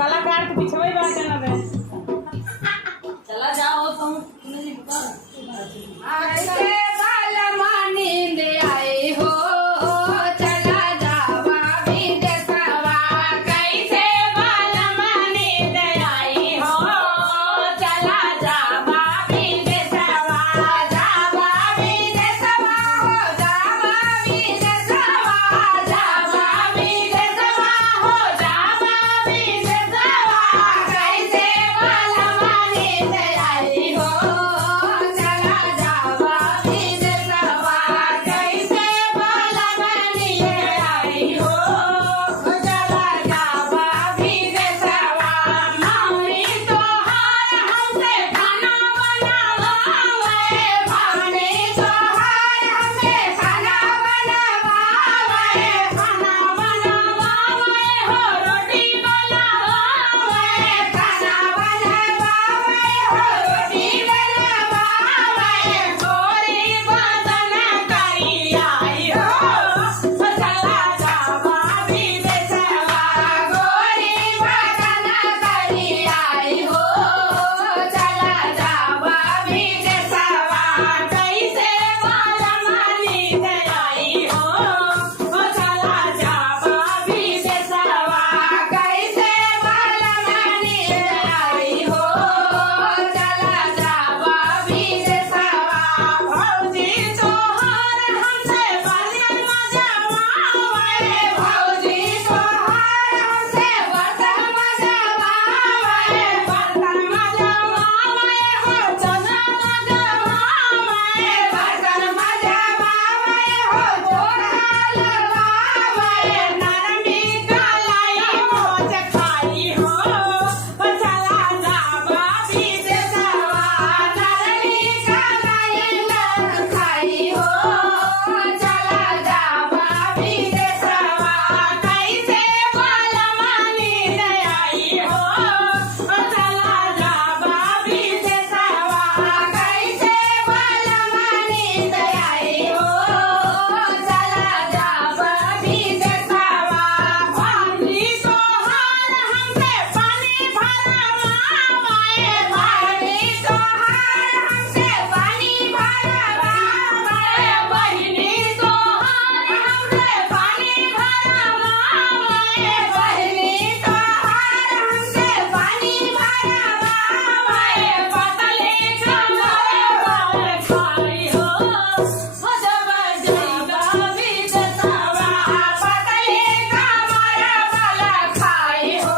कलाकार के पीछे वही बात चला रहे। चला जाओ तुम ऐसे बालमा नींद आई हो चला जावा विदेशवा कैसे बालमा नींद आई हो चला जावा विदेशवा जावा विदेशवा हो जावा विदेशवा जावा विदेशवा हो जावा विदेशवा कैसे बालमा नींद आई हो चला जावा विदेशवा कैसे बालमा नींद आई हो चला जावा विदेशवा मम्मी तोहार हमसे खाना बनावावे मम्मी तोहार हमसे खाना बनावावे हो रोटी बनावावे खाना बनावावे हो रोटी बनावावे गोरी बदन करी आई हो चला जावा विदेशवा गोरी बदन करी आई हो चला जावा विदेशवा कैसे बालमा नींद आई हो चला जावा विदेशवा कैसे बालमा नींद आई हो चला जावा विदेशवा भौजी तोहार हमसे बर्तन मजवावे भौजी तोहार हमसे बर्तन मजवावे हो चना लगवावे बर्तन मजवावे हो चोरा लगवावे नरमी कलाई मोज खाई हो चला जावा विदेशवा नरमी कलाई लग खाई हो चला जावा विदेशवा कैसे बालमा नींद आई हो चला जावा विदेशवा कैसे बालमा नींद आई हो चला जावा विदेशवा भाभी तोहार हमसे पानी भरवावे भाभी तोहार हमसे पानी भरवावे बहिनी तोहार हमसे पानी भरवावे बहिनी तोहार हमसे पानी भरवावे पतले कमर खाई हो जब जावा विदेशवा पतले कमर खाई हो